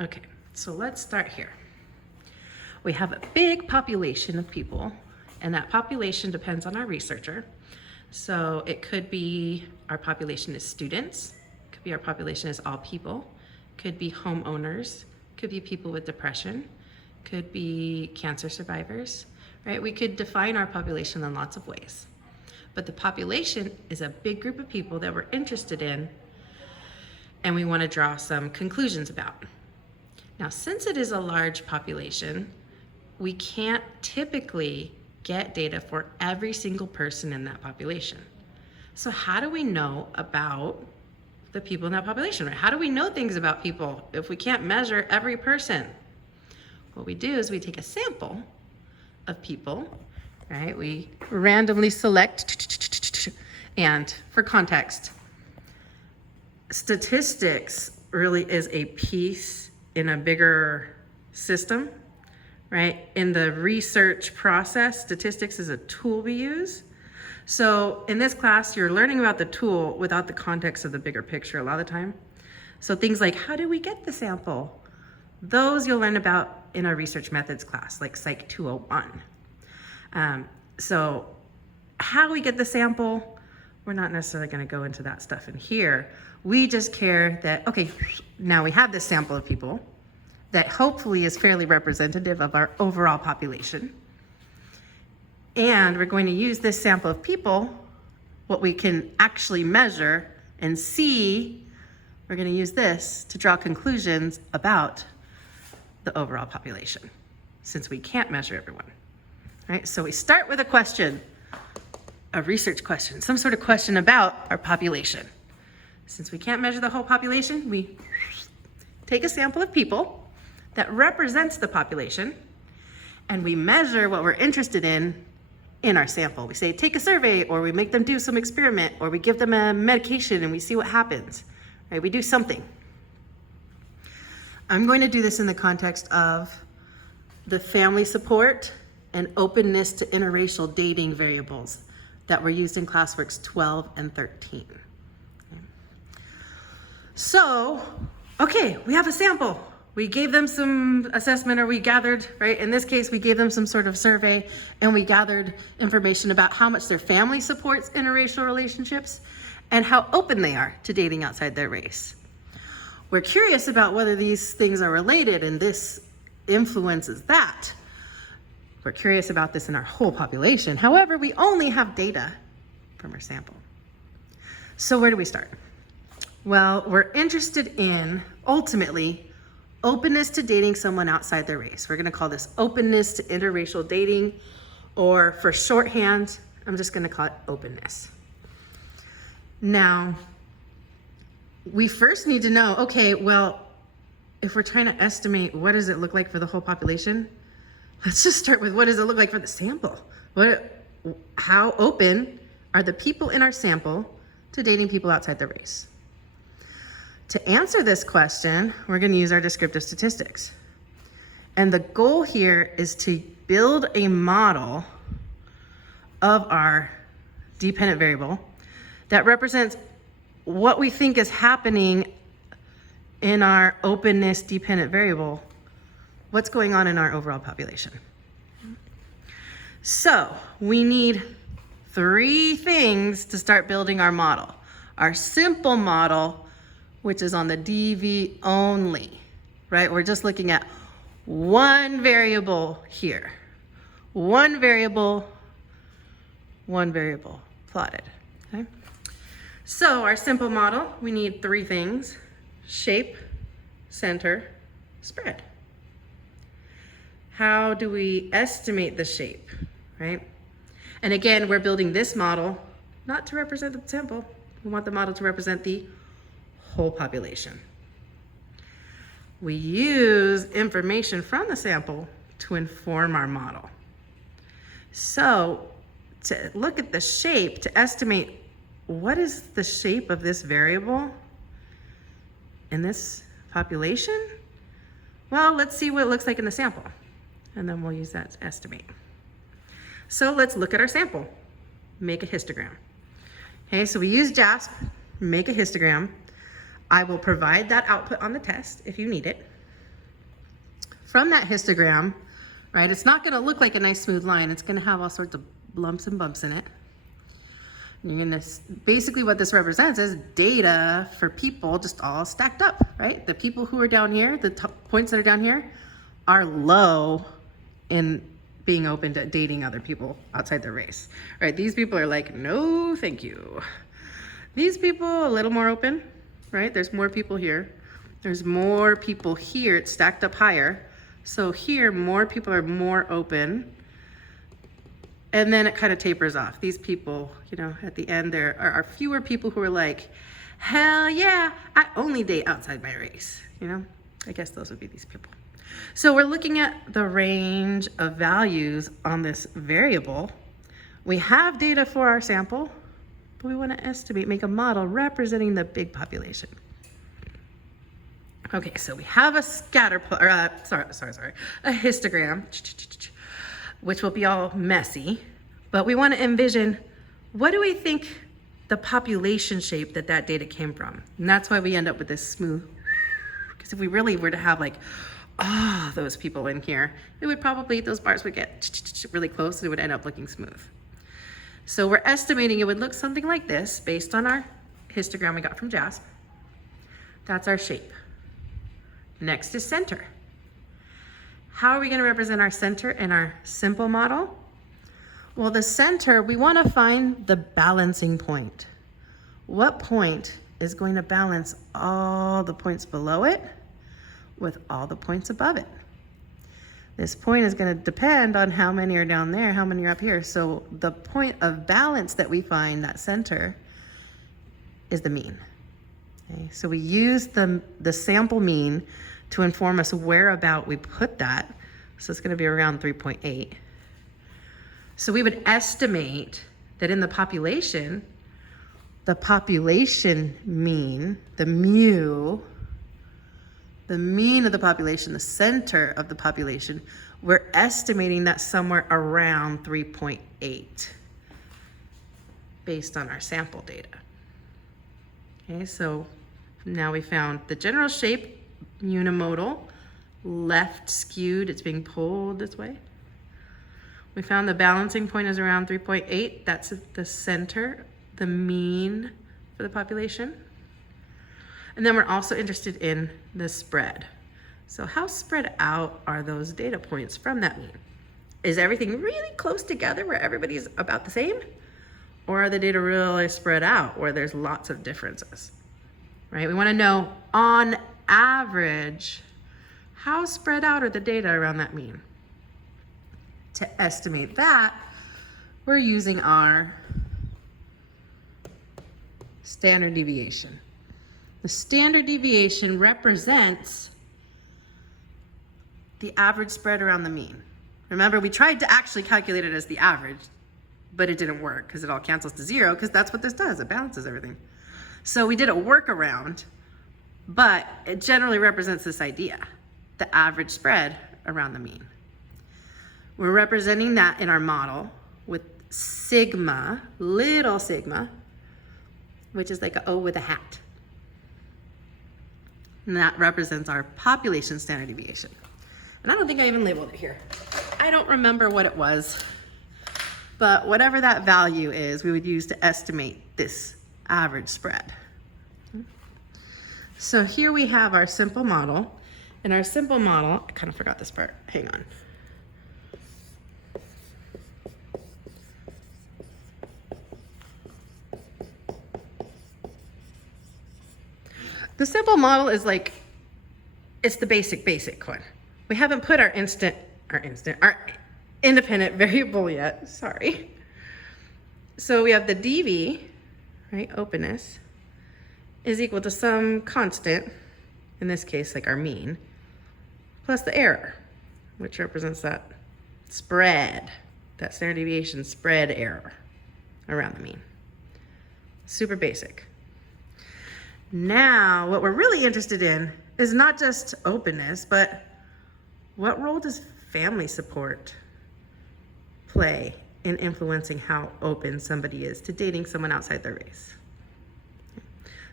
Okay, so let's start here. We have a big population of people, and that population depends on our researcher. So it could be our population is students, could be our population is all people, could be homeowners, could be people with depression, could be cancer survivors, right? We could define our population in lots of ways. But the population is a big group of people that we're interested in and we want to draw some conclusions about. Now, since it is a large population, we can't typically get data for every single person in that population. So how do we know about the people in that population, right? How do we know things about people if we can't measure every person? What we do is we take a sample of people, right? We randomly select, and for context, statistics really is a piece in a bigger system, right? In the research process, statistics is a tool we use. So in this class, you're learning about the tool without the context of the bigger picture a lot of the time. So things like, how do we get the sample? Those you'll learn about in our research methods class, like Psych 201. So how we get the sample, we're not necessarily going to go into that stuff in here. We just care that, okay, now we have this sample of people that hopefully is fairly representative of our overall population. And we're going to use this sample of people, what we can actually measure and see, we're going to use this to draw conclusions about the overall population, since we can't measure everyone. Right? So we start with a question, a research question, some sort of question about our population. Since we can't measure the whole population, we take a sample of people that represents the population, and we measure what we're interested in our sample. We say, take a survey, or we make them do some experiment, or we give them a medication and we see what happens. Right? We do something. I'm going to do this in the context of the family support and openness to interracial dating variables that were used in classworks 12 and 13. Okay. So, okay, we have a sample. We gave them some assessment, or we gathered, right? In this case, we gave them some sort of survey, and we gathered information about how much their family supports interracial relationships and how open they are to dating outside their race. We're curious about whether these things are related, and this influences that. We're curious about this in our whole population. However, we only have data from our sample. So where do we start? Well, we're interested in, ultimately, openness to dating someone outside their race. We're going to call this openness to interracial dating, or for shorthand, I'm just going to call it openness. Now, we first need to know, okay, well, if we're trying to estimate what does it look like for the whole population, let's just start with what does it look like for the sample? How open are the people in our sample to dating people outside their race? To answer this question, we're going to use our descriptive statistics. And the goal here is to build a model of our dependent variable that represents what we think is happening in our openness dependent variable, what's going on in our overall population. So we need 3 things to start building our model. Our simple model, which is on the DV only, right? We're just looking at one variable here. One variable plotted, okay? So our simple model, we need 3 things: shape, center, spread. How do we estimate the shape, right? And again, we're building this model not to represent the sample. We want the model to represent the whole population. We use information from the sample to inform our model. So to look at the shape, to estimate what is the shape of this variable in this population? Well, let's see what it looks like in the sample, and then we'll use that to estimate. So let's look at our sample, make a histogram. Okay, so we use JASP, make a histogram. I will provide that output on the test if you need it. from that histogram, right, it's not gonna look like a nice smooth line. It's gonna have all sorts of lumps and bumps in it. And you're gonna, basically what this represents is data for people just all stacked up, right? The people who are down here, the top points that are down here, are low in being open to dating other people outside their race, right? These people are like, no, thank you. These people, a little more open, right? There's more people here. There's more people here, it's stacked up higher. So here, more people are more open. And then it kind of tapers off. These people, you know, at the end, there are fewer people who are like, hell yeah, I only date outside my race, you know? I guess those would be these people. So we're looking at the range of values on this variable. We have data for our sample, but we want to estimate, make a model representing the big population. Okay, so we have a scatter plot, or a histogram, which will be all messy, but we want to envision, what do we think the population shape that data came from? And that's why we end up with this smooth, because if we really were to have like, those people in here, it would probably, those bars would get really close and it would end up looking smooth. So we're estimating it would look something like this based on our histogram we got from JASP. That's our shape. Next is center. How are we going to represent our center in our simple model? Well, the center, we want to find the balancing point. What point is going to balance all the points below it with all the points above it? This point is going to depend on how many are down there, how many are up here. So the point of balance that we find, that center, is the mean. Okay, so we use the sample mean to inform us where about we put that. So it's going to be around 3.8. So we would estimate that in the population mean, the mu, the mean of the population, the center of the population, we're estimating that somewhere around 3.8 based on our sample data. Okay, so now we found the general shape, unimodal, left skewed, it's being pulled this way. We found the balancing point is around 3.8, that's the center, the mean for the population. And then we're also interested in the spread. So how spread out are those data points from that mean? Is everything really close together where everybody's about the same? Or are the data really spread out where there's lots of differences? Right? We want to know on average, how spread out are the data around that mean? To estimate that, we're using our standard deviation. The standard deviation represents the average spread around the mean. Remember, we tried to actually calculate it as the average, but it didn't work because it all cancels to zero, because that's what this does, it balances everything. So we did a workaround, but it generally represents this idea, the average spread around the mean. We're representing that in our model with sigma, little sigma, which is like an O with a hat. And that represents our population standard deviation. And I don't think I even labeled it here. I don't remember what it was, but whatever that value is, we would use to estimate this average spread. So here we have our simple model. In our simple model, I kind of forgot this part, hang on. The simple model is like, it's the basic one. We haven't put our independent variable yet, sorry. So we have the dv, right, openness, is equal to some constant, in this case, like our mean, plus the error, which represents that spread, that standard deviation spread error around the mean. Super basic. Now, what we're really interested in is not just openness, but what role does family support play in influencing how open somebody is to dating someone outside their race?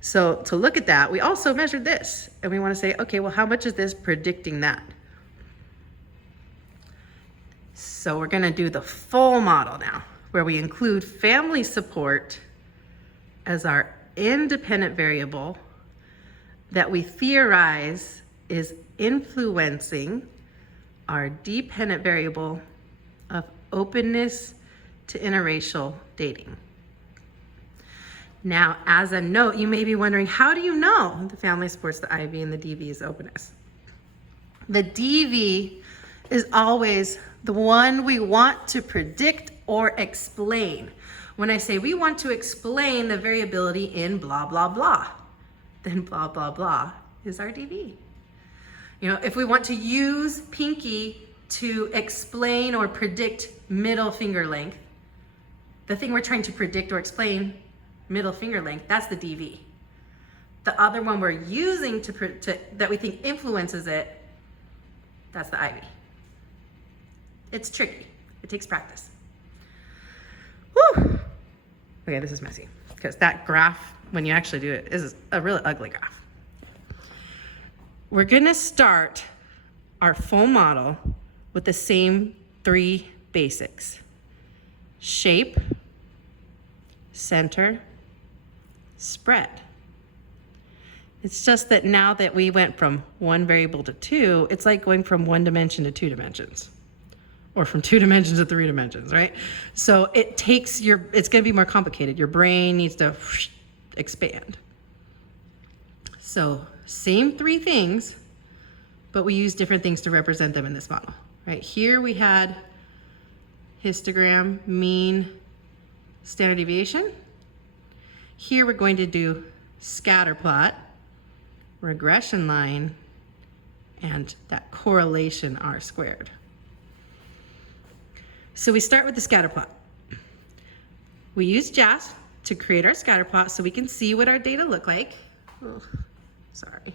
So to look at that, we also measured this, and we want to say, okay, well, how much is this predicting that? So we're gonna do the full model now, where we include family support as our independent variable that we theorize is influencing our dependent variable of openness to interracial dating. Now, as a note, you may be wondering, how do you know the family supports the IV and the DV is openness? The DV is always the one we want to predict or explain. When I say we want to explain the variability in blah, blah, blah, then blah, blah, blah is our DV. You know, if we want to use pinky to explain or predict middle finger length, the thing we're trying to predict or explain, middle finger length, that's the DV. The other one we're using that we think influences it, that's the IV. It's tricky. It takes practice. Whew. Okay, this is messy because that graph, when you actually do it, is a really ugly graph. We're gonna start our full model with the same 3 basics: shape, center, spread. It's just that now that we went from 1 variable to 2, it's like going from 1 dimension to 2 dimensions, or from 2 dimensions to 3 dimensions, right? So it takes it's gonna be more complicated. Your brain needs to expand. So same 3 things, but we use different things to represent them in this model, right? Here we had histogram, mean, standard deviation. Here we're going to do scatter plot, regression line, and that correlation R squared. So we start with the scatter plot. We use JAS to create our scatter plot so we can see what our data look like. Oh, sorry.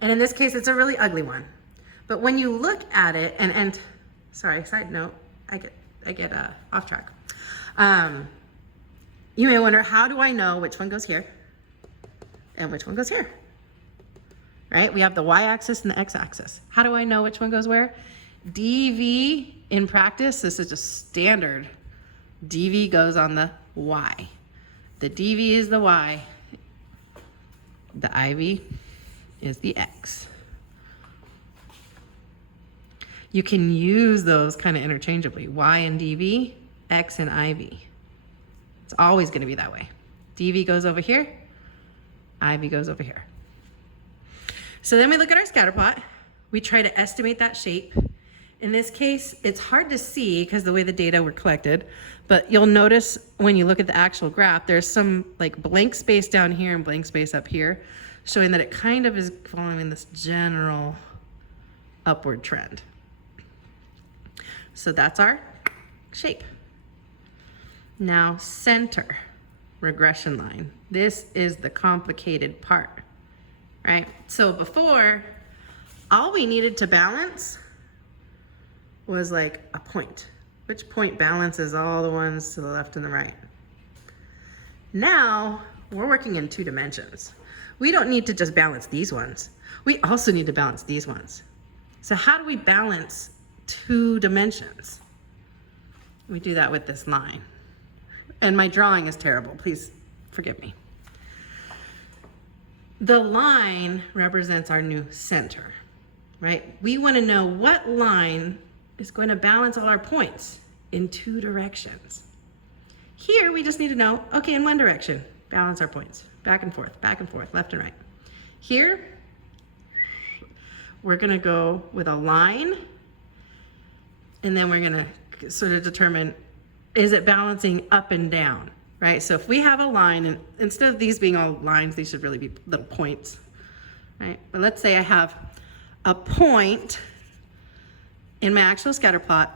And in this case, it's a really ugly one. But when you look at it, and sorry, side note, I get off track. You may wonder, how do I know which one goes here and which one goes here? Right? We have the y-axis and the x-axis. How do I know which one goes where? DV in practice, this is just standard. DV goes on the y. The DV is the y. The IV is the x. You can use those kind of interchangeably. Y and DV, x and IV. It's always going to be that way. DV goes over here, IV goes over here. So then we look at our scatter plot. We try to estimate that shape. In this case, it's hard to see because the way the data were collected, but you'll notice when you look at the actual graph, there's some like blank space down here and blank space up here, showing that it kind of is following this general upward trend. So that's our shape. Now center, regression line. This is the complicated part, right? So before, all we needed to balance was like a point. Which point balances all the ones to the left and the right? Now, we're working in 2 dimensions. We don't need to just balance these ones. We also need to balance these ones. So how do we balance 2 dimensions? We do that with this line. And my drawing is terrible, please forgive me. The line represents our new center, right? We want to know what line is going to balance all our points in 2 directions. Here, we just need to know, okay, in 1 direction, balance our points, back and forth, left and right. Here, we're gonna go with a line, and then we're gonna sort of determine, is it balancing up and down, right? So if we have a line, and instead of these being all lines, these should really be little points, right? But let's say I have a point in my actual scatter plot,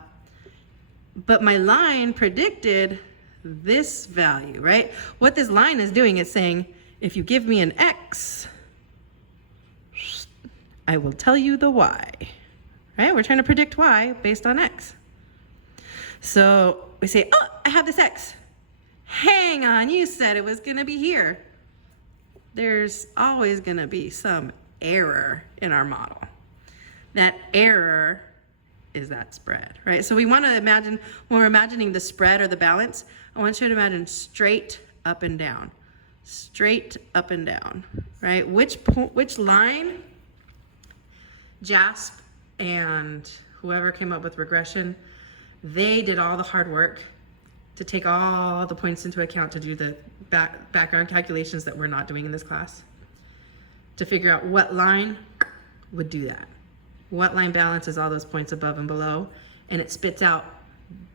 but my line predicted this value, right? What this line is doing is saying, if you give me an X, I will tell you the Y, right? We're trying to predict Y based on X. So we say, oh, I have this X. Hang on, you said it was gonna be here. There's always gonna be some error in our model. That error is that spread, right? So we want to imagine, when we're imagining the spread or the balance, I want you to imagine straight up and down, straight up and down, right? Which line, JASP and whoever came up with regression, they did all the hard work to take all the points into account to do the background calculations that we're not doing in this class, to figure out what line would do that. What line balances all those points above and below, and it spits out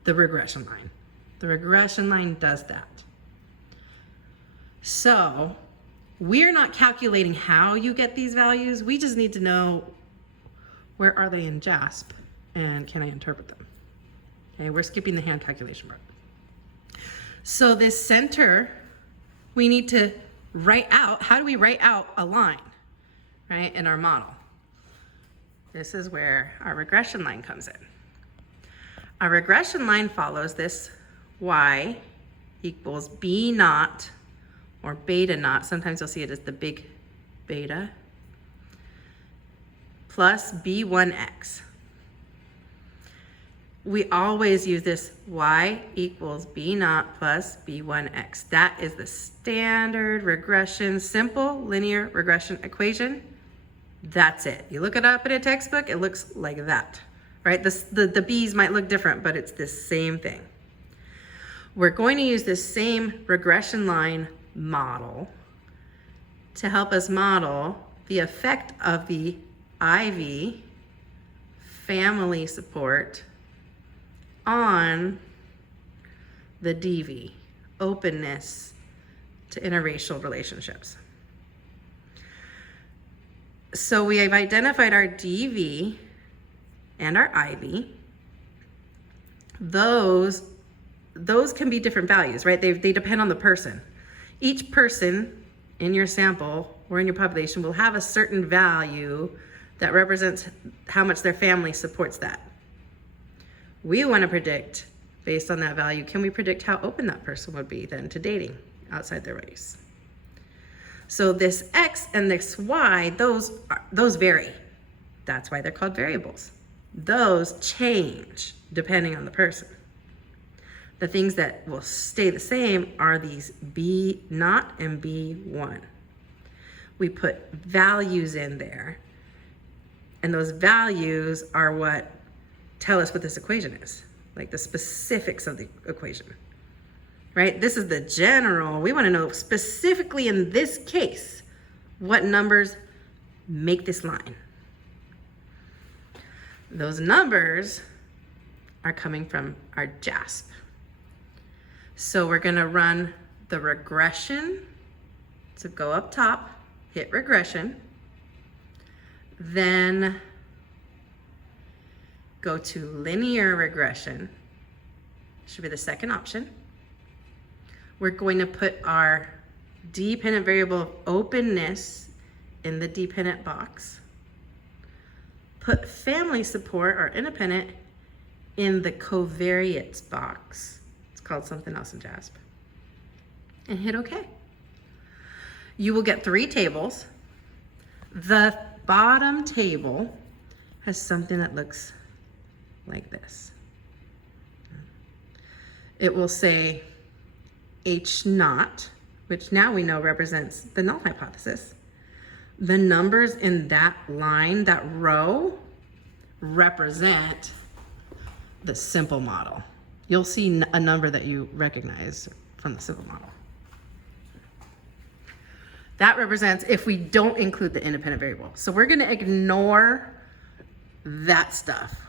the regression line. The regression line does that. So we're not calculating how you get these values. We just need to know, where are they in JASP and can I interpret them? Okay, we're skipping the hand calculation part. So this center, we need to write out, how do we write out a line, right, in our model? This is where our regression line comes in. Our regression line follows this y equals b naught or beta naught. Sometimes you'll see it as the big beta plus b1x. We always use this y equals b naught plus b1x. That is the standard regression, simple linear regression equation. That's it. You look it up in a textbook, it looks like that, right? The b's might look different, but it's the same thing. We're going to use this same regression line model to help us model the effect of the IV family support on the DV, openness to interracial relationships. So we have identified our DV and our IV. Those can be different values, right? They depend on the person. Each person in your sample or in your population will have a certain value that represents how much their family supports that. We want to predict, based on that value, can we predict how open that person would be then to dating outside their race? So this X and this Y, those vary. That's why they're called variables. Those change depending on the person. The things that will stay the same are these B naught and B1. We put values in there, and those values are what tell us what this equation is, like the specifics of the equation, right? This is the general. We want to know specifically in this case, what numbers make this line. Those numbers are coming from our JASP. So we're going to run the regression. So go up top, hit regression, then go to linear regression. Should be the second option. We're going to put our dependent variable of openness in the dependent box. Put family support or independent in the covariates box. It's called something else in JASP. And hit OK. You will get 3 tables. The bottom table has something that looks like this. It will say H naught, which now we know represents the null hypothesis. The numbers in that line, that row, represent the simple model. You'll see a number that you recognize from the simple model. That represents if we don't include the independent variable. So we're going to ignore that stuff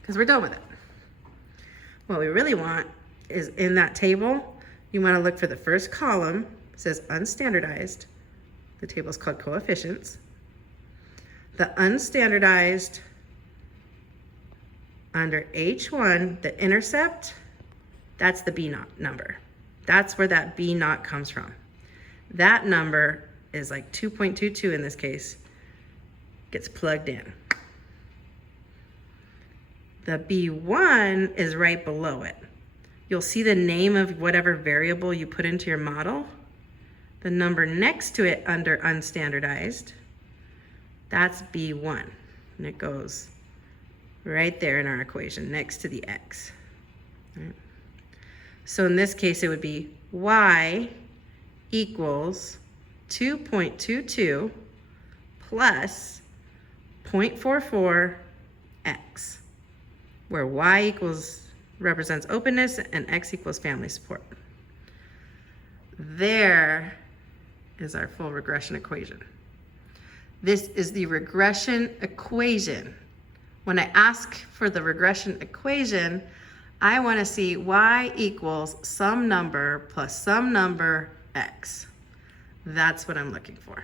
because we're done with it. What we really want is in that table, you want to look for the first column. It says unstandardized. The table is called coefficients. The unstandardized under H1, the intercept, that's the B naught number. That's where that B naught comes from. That number is like 2.22 in this case, gets plugged in. The B1 is right below it. You'll see the name of whatever variable you put into your model. The number next to it under unstandardized, that's B1. And it goes right there in our equation next to the x. Right? So in this case, it would be y equals 2.22 plus 0.44x, where y represents openness and x equals family support. There is our full regression equation. This is the regression equation. When I ask for the regression equation, I want to see y equals some number plus some number x. That's what I'm looking for.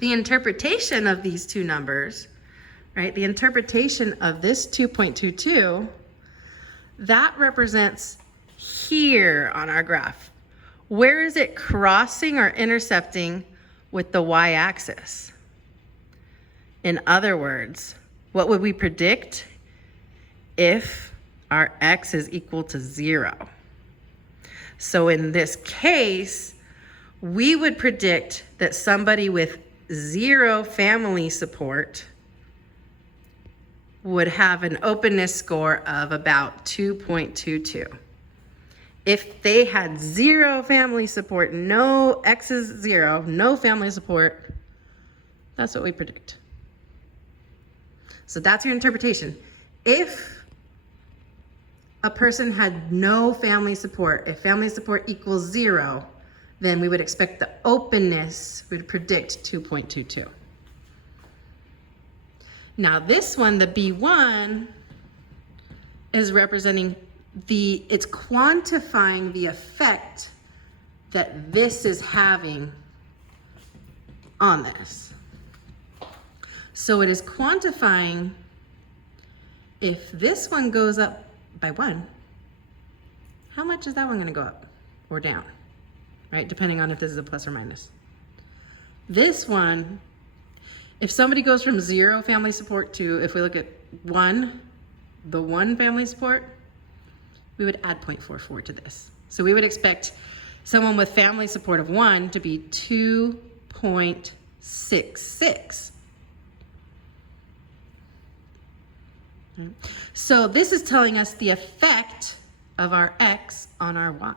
The interpretation of these two numbers, right? The interpretation of this 2.22, that represents here on our graph. Where is it crossing or intercepting with the y-axis? In other words, what would we predict if our x is equal to 0? So in this case, we would predict that somebody with 0 family support would have an openness score of about 2.22. If they had 0 family support, no x is 0, no family support, that's what we predict. So that's your interpretation. If a person had no family support, if family support equals 0, then we would expect the openness would predict 2.22. Now this one, the B1, is representing it's quantifying the effect that this is having on this. So it is quantifying if this one goes up by 1, how much is that one going to go up or down, right? Depending on if this is a plus or minus. This one, if somebody goes from 0 family support to, if we look at 1, the 1 family support, we would add 0.44 to this. So we would expect someone with family support of 1 to be 2.66. So this is telling us the effect of our x on our y.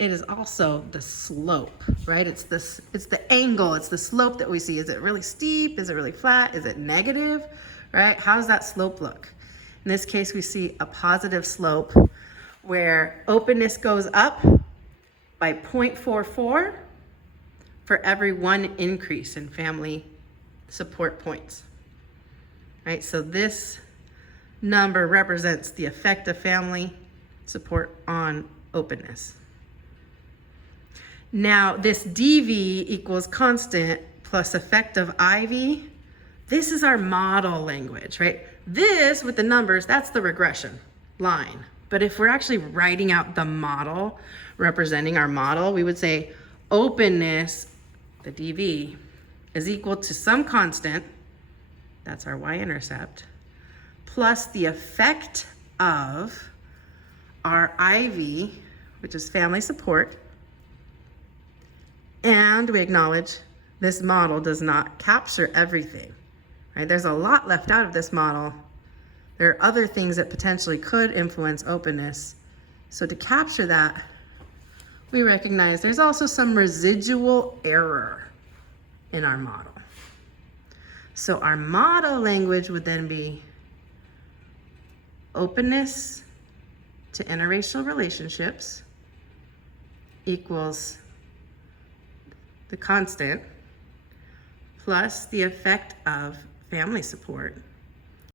It is also the slope, right? It's the angle, it's the slope that we see. Is it really steep? Is it really flat? Is it negative, right? How does that slope look? In this case, we see a positive slope where openness goes up by 0.44 for every 1 increase in family support points, right? So this number represents the effect of family support on openness. Now this dV equals constant plus effect of IV. This is our model language, right? This with the numbers, that's the regression line. But if we're actually writing out the model, representing our model, we would say openness, the dV, is equal to some constant, that's our y-intercept, plus the effect of our IV, which is family support, and we acknowledge this model does not capture everything, right? There's a lot left out of this model. There are other things that potentially could influence openness. So to capture that, we recognize there's also some residual error in our model. So our model language would then be openness to interracial relationships equals the constant plus the effect of family support